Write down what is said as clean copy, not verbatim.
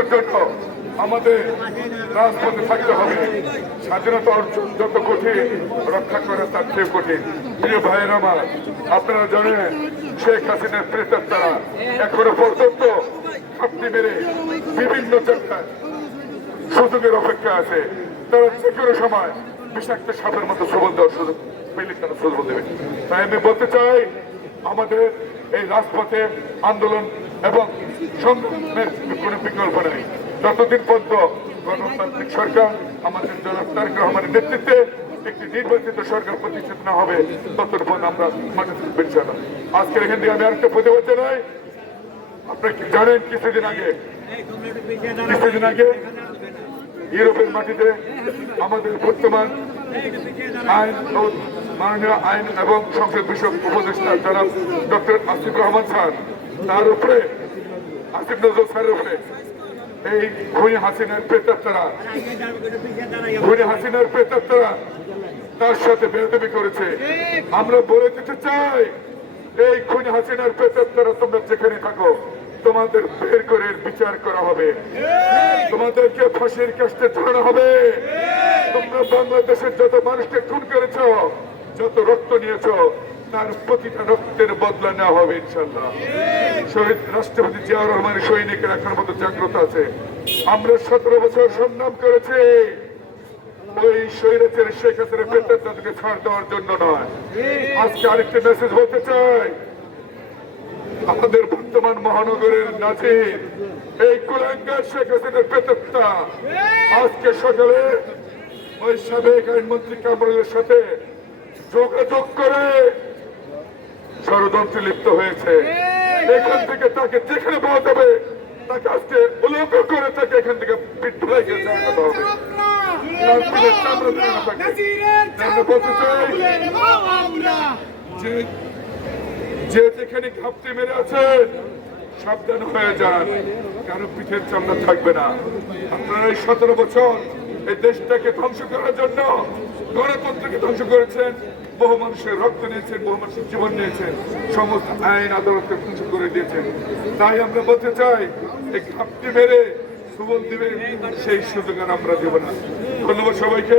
বাঁচানোর জন্য আমাদের রাজপথে থাকতে হবে। স্বাধীনতা অর্জন যত কঠিন, রক্ষা করা তার চেয়ে কঠিন। প্রিয় ভাইয়ের আমার, আপনারা জানেন শেখ হাসিনার প্রেতাত্মারা এখনো পর্যন্ত ঘাপটি মেরে বিভিন্ন জায়গায় সুযোগের অপেক্ষা আছে। তারা যে কোনো সময় বিষাক্ত সাপের মতো সবল দেওয়ার সুযোগ পেলে তারা সবল দেবে। তাই আমি বলতে চাই, আমাদের এই রাজপথে আন্দোলন এবং সংগ্রামের কোনো বিকল্প নেই। যতদিন পর্যন্ত গণতান্ত্রিক সরকার আমাদের জনাব তারেক রহমানের নেতৃত্বে একটি নির্বাচিত সরকার প্রতিষ্ঠিত না হবে, ততদিন পর্যন্ত আমরা মাঠে থাকবো ইনশাআল্লাহ। আজকের এখান থেকে আমি আরেকটা প্রতিবাদ জানাই। আপনারা কি জানেন, কিছুদিন আগে ইউরোপের মাটিতে আমাদের বর্তমান আইন ও মাননীয় আইন এবং সংসদ বিষয়ক উপদেষ্টা জনাব ডক্টর আসিফ রহমান স্যার, তার উপরে আসিফ নজরুল স্যারের উপরে এই খুনি হাসিনার প্রেতাত্মারা তার সাথে বেয়াদবি করেছে। আমরা বলে দিতে চাই, এই খুনি হাসিনার প্রেতাত্মারা তোমরা যেখানে থাকো, তোমাদের বের করে বিচার করা হবে, তোমাদেরকে ফাঁসির কাস্টে ঝোলানো হবে। তোমরা বাংলাদেশের যত মানুষকে খুন করেছ, যত রক্ত নিয়েছ, তার প্রতিটা রক্তের বদলা নেওয়া হবে ইনশাল্লাহ। শহীদ রাষ্ট্রপতি জিয়াউর রহমানের সৈনিকের এখন মতো জাগ্রত আছে। আমরা 17 বছর সংগ্রাম করেছি ওই স্বৈরাচার শেখ হাসিনার প্রেতাত্মাদেরকে ছাড় দেওয়ার জন্য নয়। আজকে আরেকটি মেসেজ বলতে চাই, আমাদের বর্তমান মহানগরের নাজির এই কুলাঙ্গার শেখ হাসিনার প্রেতাত্মা আজকে সকালে ওই সাবেক আইনমন্ত্রী কামরুলের সাথে যোগাযোগ করে ষড়যন্ত্রে লিপ্ত হয়েছে। এখান থেকে তাকে যেখানে পাওয়া যাবে তাকে আজকে উলঙ্গ করে তাকে এখান থেকে পিঠে গেছে হবে। বলতে চাই যে যেখানে ঘাপটি মেরে আছেন, সাবধান হয়ে যান, কারো পিঠের চামড়া থাকবে না। আপনারা এই 17 বছর এই দেশটাকে ধ্বংস করার জন্য, গণতন্ত্রকে ধ্বংস করেছেন, বহু মানুষের রক্ত নিয়েছেন, বহু মানুষের জীবন নিয়েছেন, সমস্ত আইন আদালতকে ধ্বংস করে দিয়েছেন। তাই আমরা বলতে চাই, এই ঘাপটি মেরে সুবল দিবে সেই সুযোগ আর আমরা দেব না। ধন্যবাদ সবাইকে।